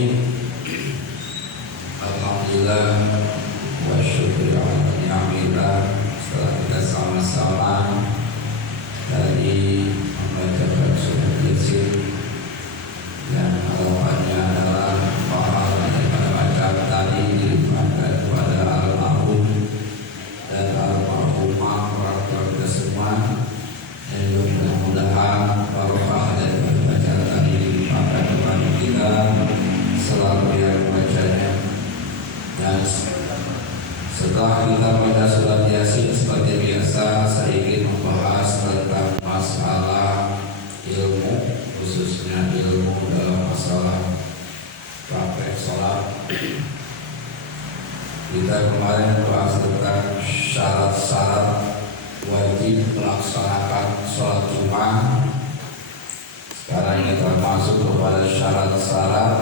Bismillahirrahmanirrahim. Alhamdulillah wa syukur ala ni'amillah. Setelah kita sama-sama dari membaca surat Yasin yang harapannya adalah pahala daripada macam tadi dilimpahkan kepada almarhum dan almarhumah orang tua kita semua, dan mudah-mudahan barokah daripada bacaan tadi dilimpahkan kepada kita selalu yang membacanya. Dan setelah kita baca surat Yasin, seperti biasa saya ingin membahas tentang masalah ilmu, khususnya ilmu dalam masalah praktek sholat. Kita kemarin membahas tentang syarat-syarat wajib melaksanakan sholat Jumat. Sekarang kita masuk kepada syarat-syarat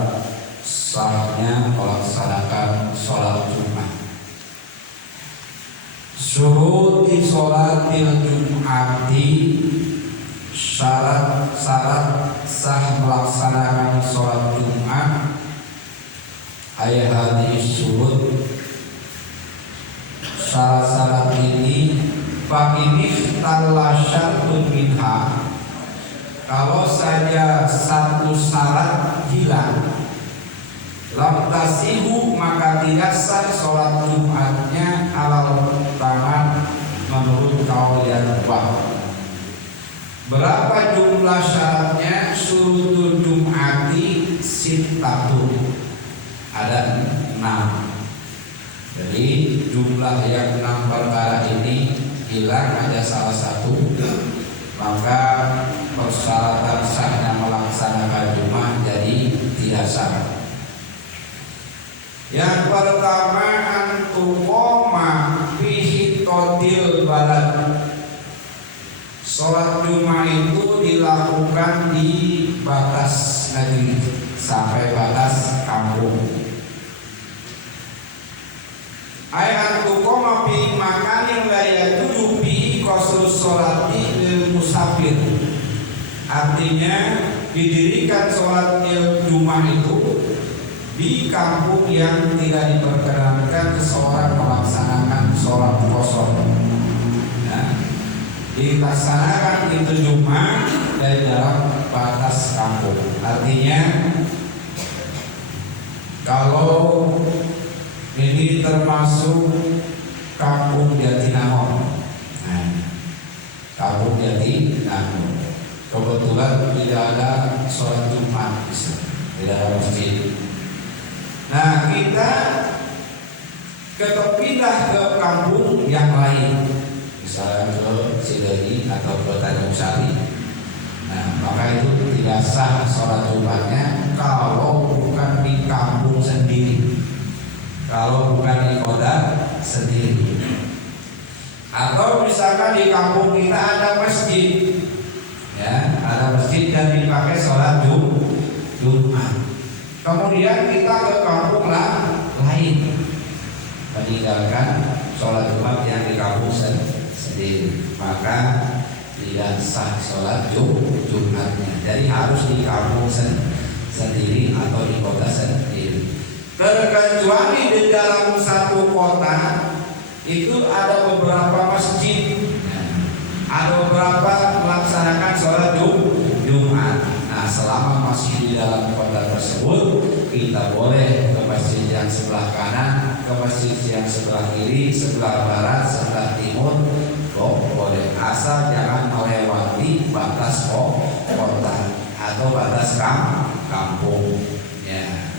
sahnya melaksanakan sholat Jumat. Syuruti sholatil Jum'ati, syarat-syarat sah melaksanakan sholat Jumat. Ayat hadis syurut, syarat-syarat ini fakinih talla syartun minha, kalau saja satu syarat hilang, lam tasihu maka tidak sah sholat Jumatnya alal tangan menurut kaul yang kuat. Berapa jumlah syaratnya? Syurutul Jum'ati sittatu, ada 6. Jadi jumlah yang 6 perkara ini hilang, ada salah satu, maka persyaratan sahnya melaksanakan Jumat jadi tidak sah. Yang pertama, antuqoma fihi qadil balad, sholat Jumat itu dilakukan di batas negeri sampai batas kampung. Ayat antuqoma fi makanin la yajuzu bi qasrus sholati lil musafir, artinya didirikan sholat Jumat itu di kampung yang tidak diperkenankan seseorang melaksanakan sholat kosong. Nah, dilaksanakan itu Jumat dari dalam batas kampung. Artinya kalau ini termasuk kampung Jatinangor, nah, kampung Jatinangor kebetulan tidak ada sholat Jumat, tidak ada masjid. Nah, kita pindah ke kampung yang lain, misalnya ke Cileunyi atau ke Tanjung Sari. Nah, maka itu tidak sah sholat Jumatnya kalau bukan di kampung sendiri, kalau bukan di kota sendiri. Atau misalkan di kampung kita ada masjid, ya, ada masjid dan dipakai sholat Jumat. Kemudian kita ke kampung lain, meninggalkan sholat Jumat yang di kampung sendiri, maka tidak sah sholat Jumatnya. Jadi harus di kampung sendiri atau di kota sendiri. Terkecuali di dalam satu kota itu ada beberapa masjid, ada beberapa melaksanakan sholat Jumat. Nah, selama masih di dalam kota tersebut, kita boleh ke masjid yang sebelah kanan, ke masjid yang sebelah kiri, sebelah barat, sebelah timur, boleh, asal jangan melewati batas kota atau batas kampung. Ya.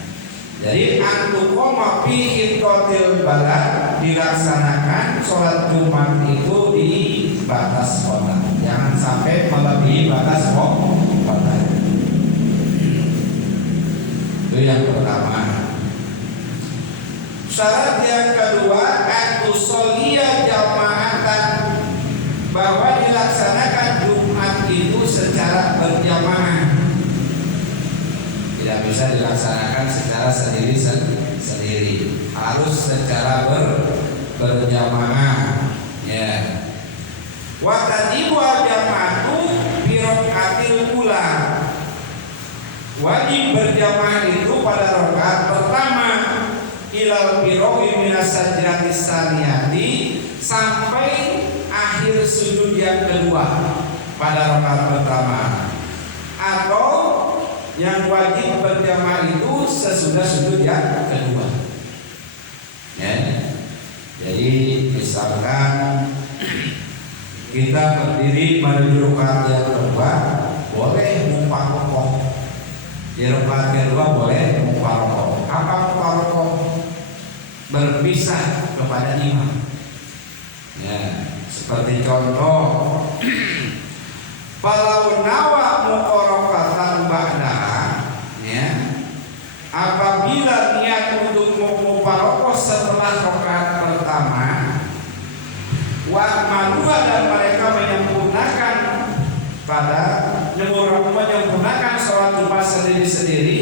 Jadi antuqoma fihi qadil balad, dilaksanakan sholat Jumat itu di batas kota, jangan sampai melebihi batas kota. Itu yang pertama. Syarat yang kedua, antusolliya jamaatan, bahwa dilaksanakan Jumat itu secara berjamaah. Tidak bisa dilaksanakan secara sendiri, harus secara berjamaah. Ya. Wa tajibu jamaatu bi rakaatil ula, wajib berjamaah itu pada ilal firawi minas sajdati tsaniyati, sampai akhir sujud yang kedua pada rakaat pertama, atau yang wajib berjamaah itu sesudah sujud yang kedua. Ya. Jadi misalkan kita berdiri menuju rakaat yang kedua, boleh mufaroqah. Di rakaat kedua boleh mufaroqah. Apa mufaroqah? Berpisah kepada imam. Ya, seperti contoh, falau nawa muqarafatan ba'daha, ya, apabila niat untuk mufaroqah setelah rakaat pertama, wa manuwa, dan mereka menyempurnakan sholat Jumat sendiri-sendiri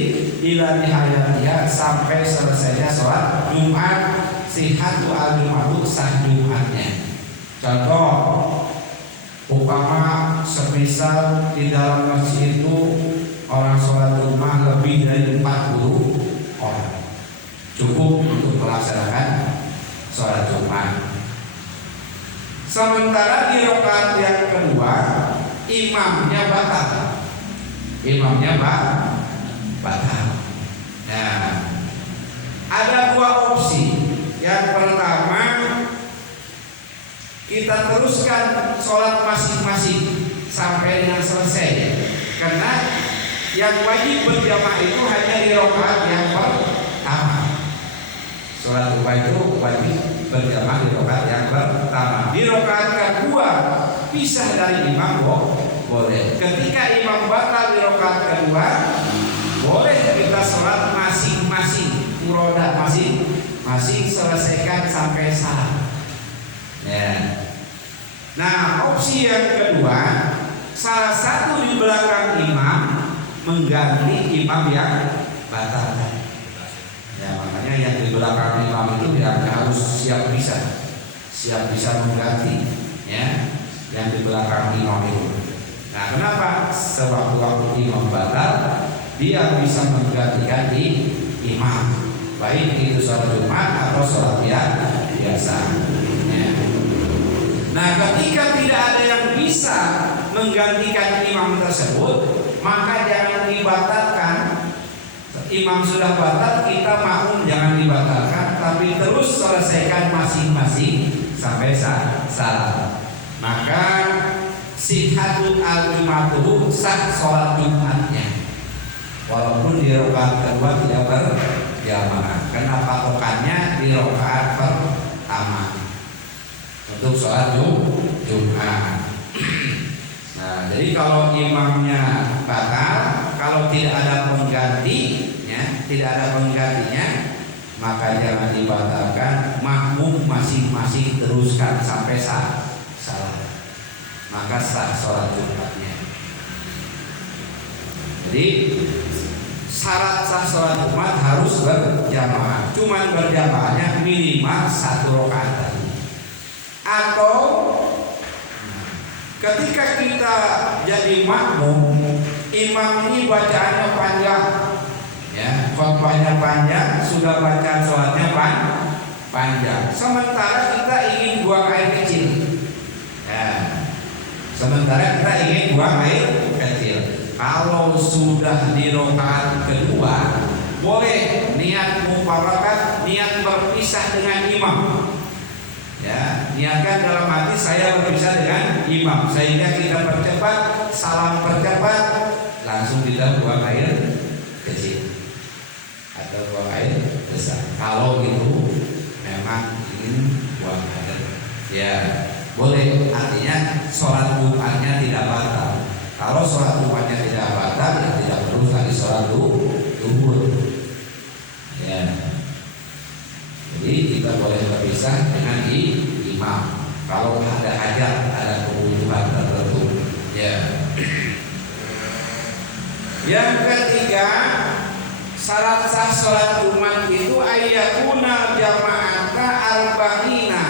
ila nihayatiha, sampai selesainya sholat Jumat, sihatu al-Jumatu, sah Jumatnya. Contoh, umpama semisal di dalam masjid itu orang sholat Jumat lebih dari 40 orang, cukup untuk melaksanakan sholat Jumat. Sementara di rakaat yang kedua imamnya batal. Nah, ada dua opsi. Yang pertama, kita teruskan sholat masing-masing sampai dengan selesai, karena yang wajib berjamaah itu hanya di rakaat yang pertama. Sholat Jumat itu wajib berjamaah di rakaat yang pertama. Di rakaat kedua pisah dari imam boleh. Ketika imam batal di rakaat kedua, boleh kita sholat masing-masing, furoda masing-masing, selesaikan sampai salam. Ya. Nah, opsi yang kedua, salah satu di belakang imam mengganti imam yang batal. Ya, makanya yang di belakang imam itu tidak harus siap bisa mengganti, ya, yang di belakang imam itu. Nah, kenapa? Sewaktu-waktu imam batal, dia bisa menggantikan di imam, baik itu sholat Jumat atau sholat biasa. Ya. Nah, ketika tidak ada yang bisa menggantikan imam tersebut, maka jangan dibatalkan. Imam sudah batal, kita makmum jangan dibatalkan, tapi terus selesaikan masing-masing sampai salam. Maka sihatul al-Jumatu, sah sholat Jumatnya, walaupun di rakaat kedua tidak berjamaah, karena patokannya di rakaat pertama untuk sholat Jumat. Nah, jadi kalau imamnya batal, kalau tidak ada penggantinya, maka jangan dibatalkan, makmum masing-masing teruskan sampai salam, maka sah sholat Jumatnya. Jadi syarat sah sholat Jumat harus berjamaah. Cuman berjamaahnya minimal 1 rakaat tadi. Atau ketika kita jadi makmum, imam ini bacaannya panjang, ya, khotbahnya panjang, sudah bacaan sholatnya panjang. Sementara kita ingin buang air kecil. Kalau sudah di rakaat kedua, boleh niat mufaroqah, niat berpisah dengan imam. Ya, niatkan dalam hati saya berpisah dengan imam, sehingga kita percepat, salam percepat, langsung kita buang air kecil atau buang air besar. Kalau itu memang ingin buang air, ya boleh. Artinya sholat Jumatnya tidak batal. Kalau sholat Jumatnya tidak batal, ya tidak perlu lagi sholat zuhur. Ya. Jadi kita boleh berpisah dengan imam kalau ada hajat, ada kebutuhan tertentu. Ya. Yang ketiga, syarat sah sholat Jumat itu ayyakuna jama'ata arba'ina.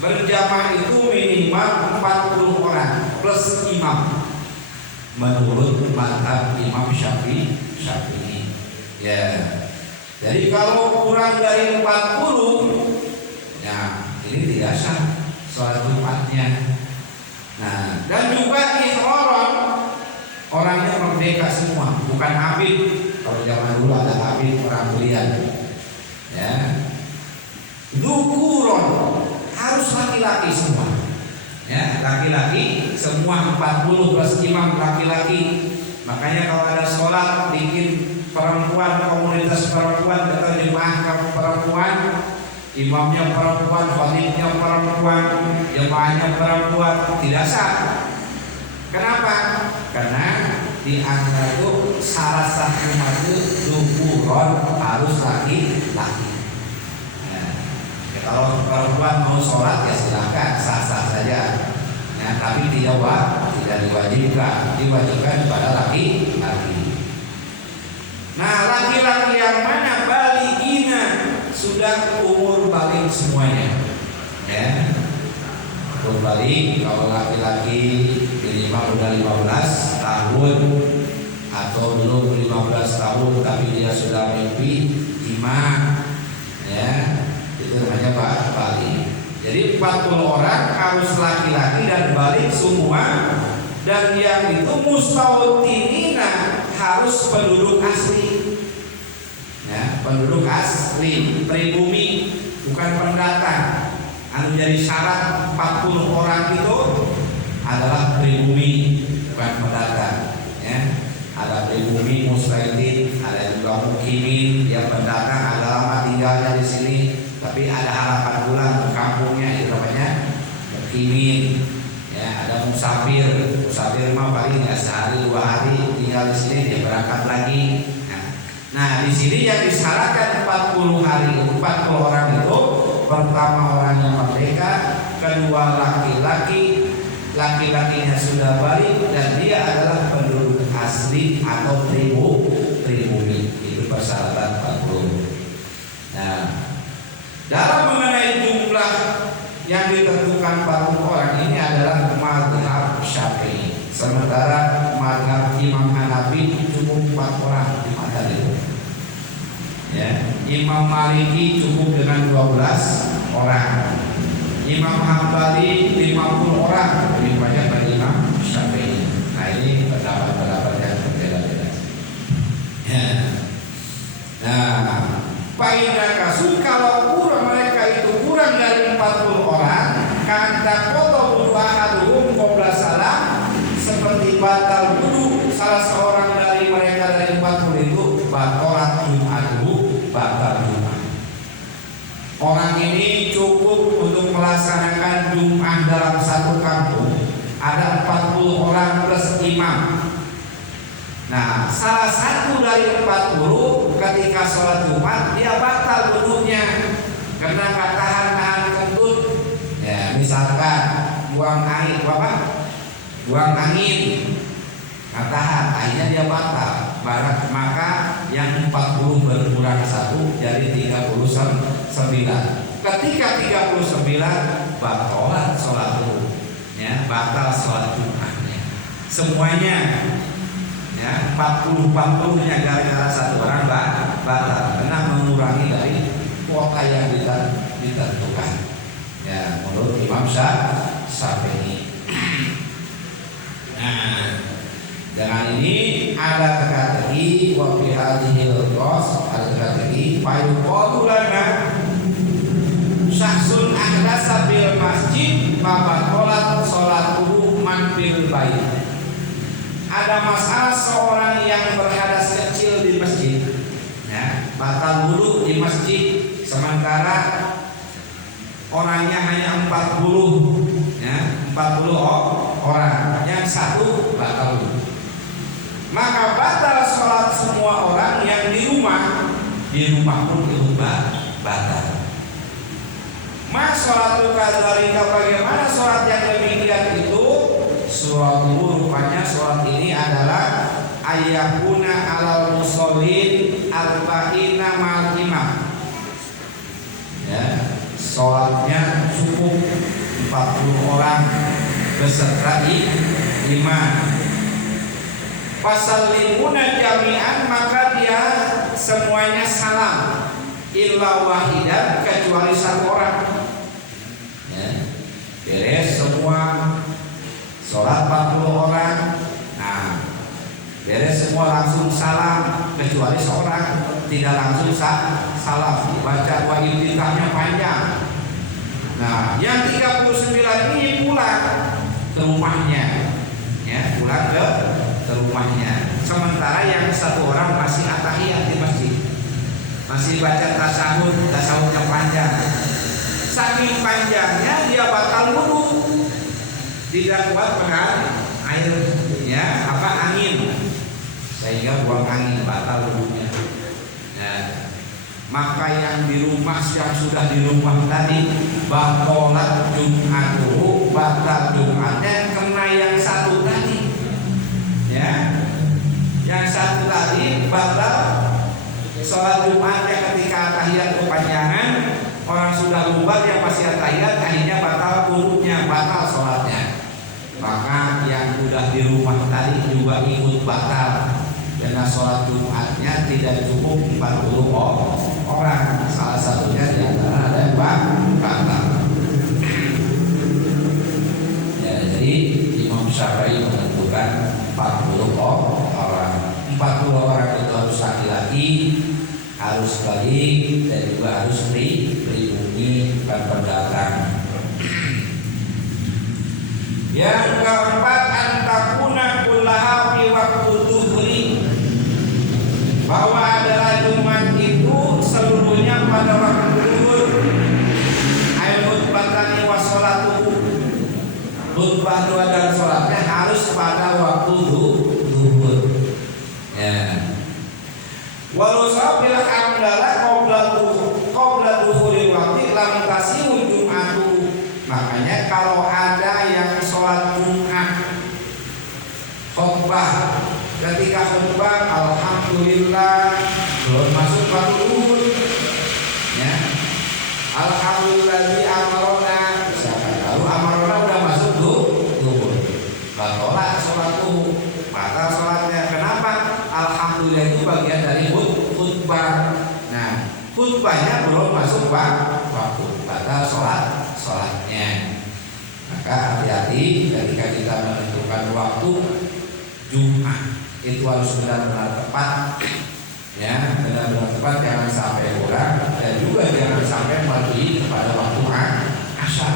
Berjamaah itu minimal 40 orang plus imam, menurut mazhab Imam Syafi'i. Ya. Jadi kalau kurang dari 40, ya ini tidak sah sholat Jumatnya. Nah, dan juga ihram, orangnya merdeka semua, bukan abid. Kalau zaman dulu ada abid orang kuliah. Ya, dukuron harus laki-laki semua. Ya, laki-laki semua 40 plus imam laki-laki. Makanya kalau ada sholat bikin perempuan, komunitas perempuan atau jemaah kaum perempuan, imamnya perempuan, khatibnya perempuan, jemaahnya perempuan, tidak sah. Kenapa? Karena di antara itu syarat sahnya itu dukuron harus laki-laki. Ya, kalau perempuan mau sholat ya silakan, sah-sah saja. Ya, tapi tidak diwajibkan, diwajibkan kepada laki-laki. Nah, laki-laki yang mana baligina sudah umur balik semuanya. Ya. Umur balik kalau laki-laki minimal udah 15 tahun atau belum 15 tahun tapi dia sudah mimpi imam. Ya. Itu namanya balik. Jadi 40 orang harus laki-laki dan balik semua, dan yang itu mustautinina harus penduduk asli. Ya, penduduk asli, pribumi, bukan pendatang. Anu jadi syarat 40 orang itu adalah pribumi, bukan pendatang. Ya, ada pribumi mustautin, ada juga mukimin yang pendatang, ada lama tinggalnya di sini. Tapi ada harapan pulang ke kampungnya, itu namanya mukimin. Ya, ada musafir mah paling nggak sehari 2 hari tinggal di sini dia berangkat lagi. Nah, di sini yang disyaratkan 40 hari, 40 orang itu, pertama orangnya merdeka, kedua laki-lakinya sudah balik, dan dia adalah penduduk asli atau pribumi. Itu persyaratan 40. Nah, dalam mengenai jumlah yang ditentukan 40 orang ini adalah mazhab Syafi'i. Sementara mazhab Imam Hanafi cukup 4 orang di mazhab itu. Ya, Imam Maliki cukup dengan 12 orang. Imam Hambali 50 orang, lebih banyak dari Imam Syafi'i. Nah, ini pendapat-pendapat yang berbeda-beda. Ya. Nah, Paida kasus kalau mereka itu kurang dari 40 orang, kata foto budu'ahaduhum qabla salam, seperti batal wudu salah seorang dari mereka dari 40 itu, batalat jum'atuhu, batal Jumat. Orang ini cukup untuk melaksanakan Jumat dalam satu kampung, ada 40 orang plus imam. Nah, salah satu dari 40 ketika sholat Jumat dia batal wudunya karena katahan kentut. Ya, misalkan buang angin, katahan akhirnya dia batal. Maka yang 40 berkurang 1 jadi 39. Ketika 39 batalan sholat Jumat. Ya, batal sholat Jumatnya. Semuanya. Ya, 40-40-nya gara-gara satu orang batal karena mengurangi dari kuota yang ditentukan. Ya, menurut Imam Syafi'i. Nah, dengan ini ada teka-teki wa fi hadhil qas, ada teka-teki fayuqalu lana syakhsun ahdasa bil masjid mabaqalat sholatuhu man fil bait. Ada masalah seorang yang berhadas kecil di masjid, ya, batal wudu di masjid, sementara orangnya hanya 40, ya, 40 orang, yang satu batal wudu. Maka batal sholat semua orang yang di rumah pun itu batal. Mas sholatul kadzalika, bagaimana sholat yang demikian itu? Surat rupanya sholat ini adalah ayyakuna alal musallin arba'ina ma'al imam. Ya, sholatnya cukup 40 orang beserta imam. Fasallimuna jami'an, maka dia semuanya salam illa wahidan, kecuali satu orang. Ya. Beres semua sholat 40 orang. Nah, beres semua langsung salam, kecuali seorang tidak langsung salam, baca wa iftitahnya panjang. Nah, yang 39 ini pulang ke rumahnya, ya, pulang ke rumahnya. Sementara yang satu orang masih at-tahiyat di masjid, masih baca tasawuf yang panjang. Saking panjangnya dia batal wudu, tidak kuat menahan airnya angin, sehingga buang angin, batal wudunya. Nah, maka yang di rumah, yang sudah di rumah tadi, batalat Jum'atuhu, batal Jum'atnya kena yang satu tadi. Ya, yang satu tadi batal sholat Jumatnya ketika tahiyat kepanjangan. Orang sudah lupa, yang masih tahiyat, akhirnya batal wudunya, batal sholatnya. Maka yang sudah di rumah tadi juga ikut batal, karena sholat Jumatnya tidak cukup 40 orang. Salah satunya di antara ada yang batal. Ya, jadi Imam Syafi'i menentukan 40 orang. 40 orang itu harus laki-laki, harus balik, dan juga harus pribumi, bukan pendatang. Yang keempat, antakuna kullaha fi waktu zuhri, bahwa adalah Jumat itu seluruhnya pada waktu zuhur. Ayat batani wa sholatuhu, khutbah doa dan sholatnya harus pada waktu zuhur. Ya. Walau sabil amdala qabla dukhulil waqti lam tasihu Jum'atu. Makanya kalau ada yang sholat Jumat khutbah, ketika khutbah alhamdulillah belum masuk waktu zuhur, ya, alhamdulillah amarona, lalu amarona udah masuk zuhur, batalah sholat zuhur, batal sholatnya. Kenapa? Alhamdulillah itu bagian dari khutbah. Nah, khutbahnya belum masuk waktu, batal sholatnya. Maka hati-hati ketika kita menentukan waktu Jumat, itu harus benar-benar tepat, ya, benar-benar tepat, jangan sampai kurang, dan juga jangan sampai melebihi kepada waktu asar.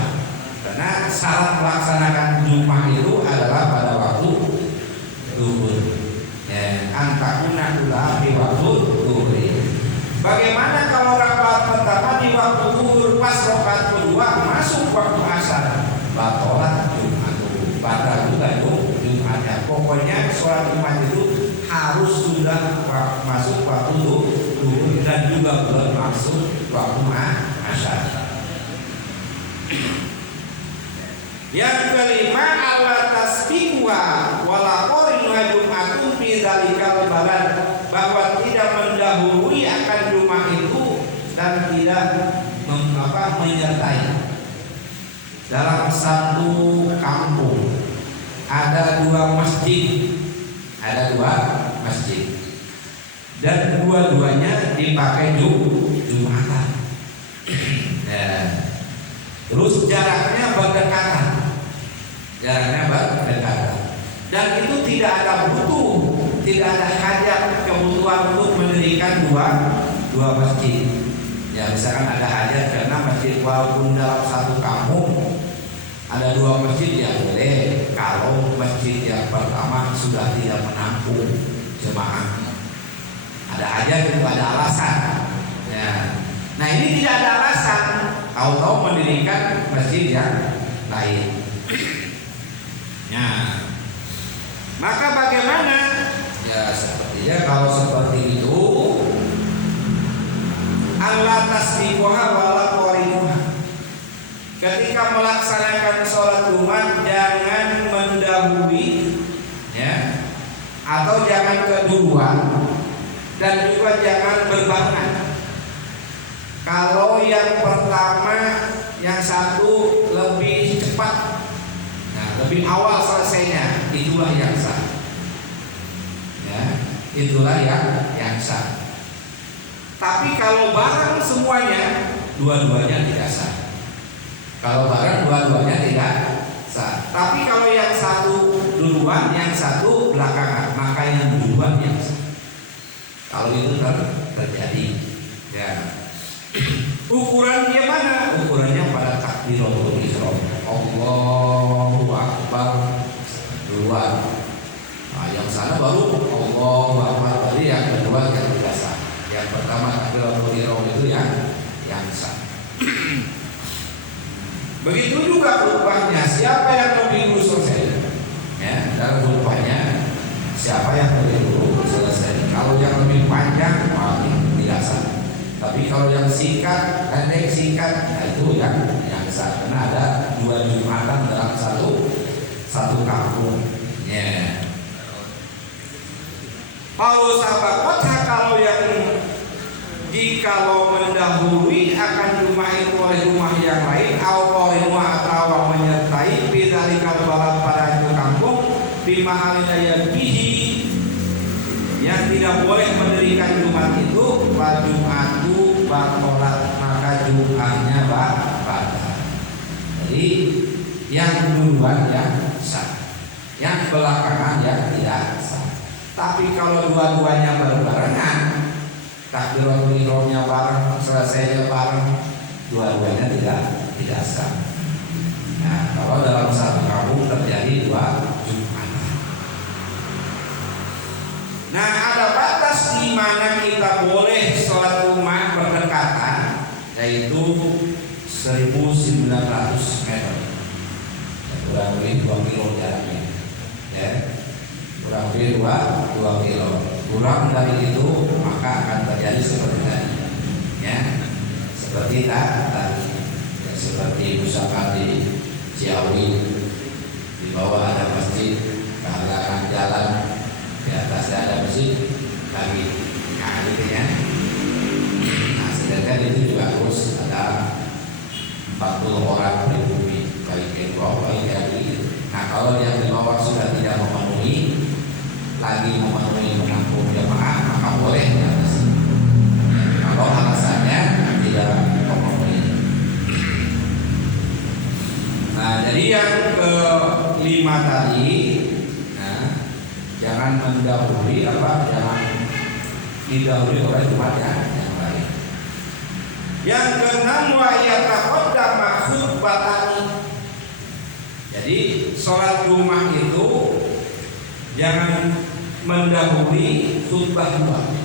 Karena syarat melaksanakan Jumat itu adalah pada waktu zuhur. Ya, antakuna kullaha di waktu zuhur. Bagaimana kalau rakaat pertama di waktu zuhur, pas rakaat kedua masuk waktu asar? Batalat Jum'atuhu, batal juga Jumatnya. Pokoknya sholat Jumat itu harus sudah masuk waktu zuhur dan juga belum masuk waktu asar. Yang kelima, ala tasbiqwa wala qarinuha Jum'atun fi dzalikal balad, bahwa tidak mendahului akan Jumat itu dan tidak menyertai. Dalam satu kampung ada dua masjid, dan dua-duanya dipakai Jumatan. Ya. Terus jaraknya berdekatan, dan itu tidak ada tidak ada hajat kebutuhan untuk mendirikan dua masjid. Ya, misalkan ada hajat karena masjid, walaupun dalam satu kampung ada dua masjid, ya boleh kalau masjid yang pertama sudah tidak menampung jemaah. Ada hajat itu ada alasan. Ya. Nah, ini tidak ada alasan, tahu-tahu mendirikan masjid yang lain. Ya. Maka bagaimana? Ya, sepertinya kalau seperti itu, Allah tasbiquha wala qarinuha. Ketika melaksanakan sholat Jumat jangan mendahului, ya, atau jangan kedua, dan juga jangan berbarengan. Kalau yang pertama, yang satu lebih cepat, nah, lebih awal selesainya, itulah yang sah. Ya, itulah yang sah. Tapi kalau bareng semuanya, dua-duanya tidak sah. Kalau bareng dua-duanya tidak sah. Tapi kalau yang satu duluan, yang satu belakangan, maka yang duluan yang sah. Kalau itu terjadi, ya. Ukurannya mana? Ukurannya pada takbiratul ihram. Allahu Akbar duluan. Nah, yang sana baru Allahu Akbar. Jadi yang kedua yang tidak sah. Yang pertama takbiratul ihram itu yang sah. Begitu juga khutbahnya, siapa yang lebih dulu selesai? Ya, dalam khutbahnya siapa yang lebih dulu selesai? Kalau yang lebih panjang, tidak sah. Tapi kalau yang singkat, pendek singkat, nah itu yang sah. Karena ada 2 Jumatan dalam satu kampung. Ya. Kalau sahabat kota, kalau yang jikalau mendahului akan rumah itu oleh rumah yang lain, atau menyertai bidzalika balad pada itu kampung bimahalina yabihi, yang tidak boleh mendirikan Jumat itu Jumatu batolat, maka Jumatnya batal. Jadi yang duluan yang sah, yang belakangan yang tidak sah. Tapi kalau dua-duanya berbarengan, takbiratul ihramnya bareng, selesainya bareng, dua-duanya tidak sah. Nah, kalau dalam satu kampung terjadi 2 Jumat. Nah, ada batas di mana kita boleh sholat Jumat berdekatan, yaitu 1.900 meter. Kurang lebih 2 kilo jaraknya. Ya. Kurang lebih 2 kilo. Kurang dari itu maka akan terjadi seperti tadi. Ya. Seperti tadi. Ya, seperti misalkan di Ciawi, di bawah ada masjid, ke belakang jalan, di atasnya ada masjid lagi. Nah, gitu ya. Nah, sedangkan itu juga harus ada 40 orang di bumi, baik yang bawah, baik yang di. Nah, kalau yang di bawah sudah tidak memenuhi, lagi memenuhi menampung jemaah, maka boleh di atas. Kalau alasannya tidak memenuhi. Nah, jadi yang kelima tadi, nah, jangan mendahului jangan didahului oleh Jumat yang lain. Yang keenam, wa yataqaddama khutbatani. Jadi sholat Jumat itu jangan mendahului khutbah dua.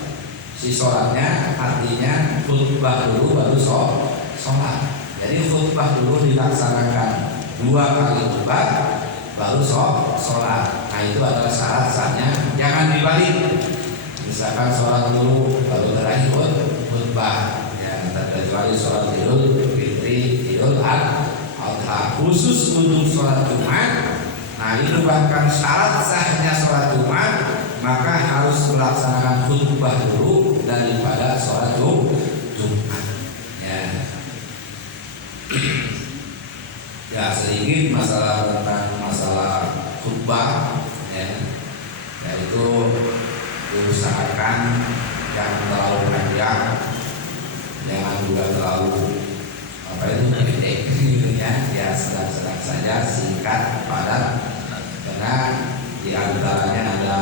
Si sholatnya artinya khutbah dulu baru sholat. Jadi khutbah dulu dilaksanakan 2 kali khutbah baru sholat. Nah, itu adalah syarat-syaratnya. Jangan dibalik. Misalkan sholat dulu baru terakhir khutbah. Ya, terkecuali sholat Idul Fitri, Idul Adha. Khusus untuk sholat Jumat. Nah, itu bahkan syarat sahnya sholat Jumat, maka harus melaksanakan khutbah dulu daripada sholat Jumat. Ya. Ya, sedikit masalah tentang masalah khutbah, ya, yaitu diusahakan jangan terlalu panjang, jangan juga terlalu pendek, gitu ya, sedang-sedang saja, singkat, padat, karena di antaranya ada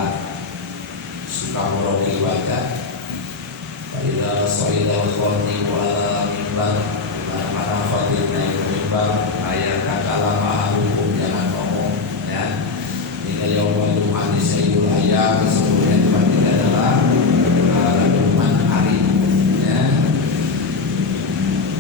Sukamoro dibaca, pada soal khotib wala mimbar. Mana khotibnya itu mimbar, ayat kata hukum jangan ngomong, ya. Ini yaumul Jumat sayyidul ayam, seluruhnya Jumat ini adalah Jumat hari, ya.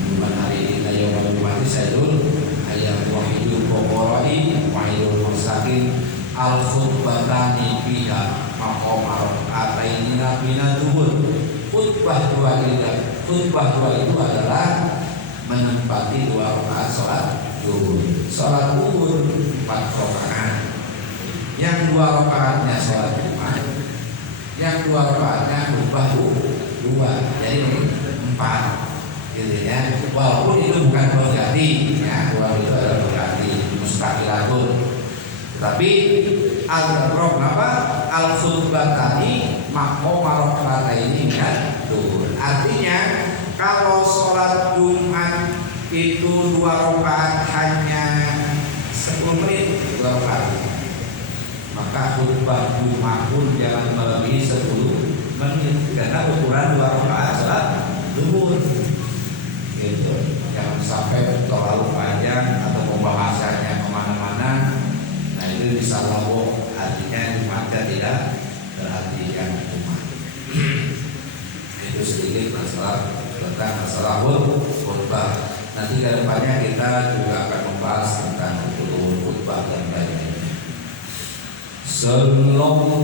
Jumat hari ini yaumul Jumat sayyidul ayam, wahidul fuqara'i wahidul masakin, al khutbatani biha maqam arba'aini nabina duhur. Khutbah dua itu adalah menempati 2 rakaat sholat zuhur. Sholat zuhur 4 rakaat. Yang 2 rakaatnya sholat Jumat, yang 2 rakaatnya khutbah 2. Jadi 4. Gitu ya. Walaupun itu bukan berganti, ya, walaupun itu adalah berganti mustaqilatun. Tapi al-khutbah tadi makmum rakaat ini kan duhur. Artinya kalau sholat Jumat itu 2 rakaat hanya 10 menit 2 rakaat, maka khutbah Jumat pun jangan melebihi 10 menit karena ukuran 2 rakaat sholat duhur. Gitu. Jangan sampai terlalu panjang atau pembahasannya kemana-mana. Nah itu bisa labo, artinya Jumatnya tidak perhatikan Jumat. Itu sedikit masalah tentang masalah khutbah. Nanti ke depannya kita juga akan membahas tentang khutbah dan lain-lainnya. Sallallahu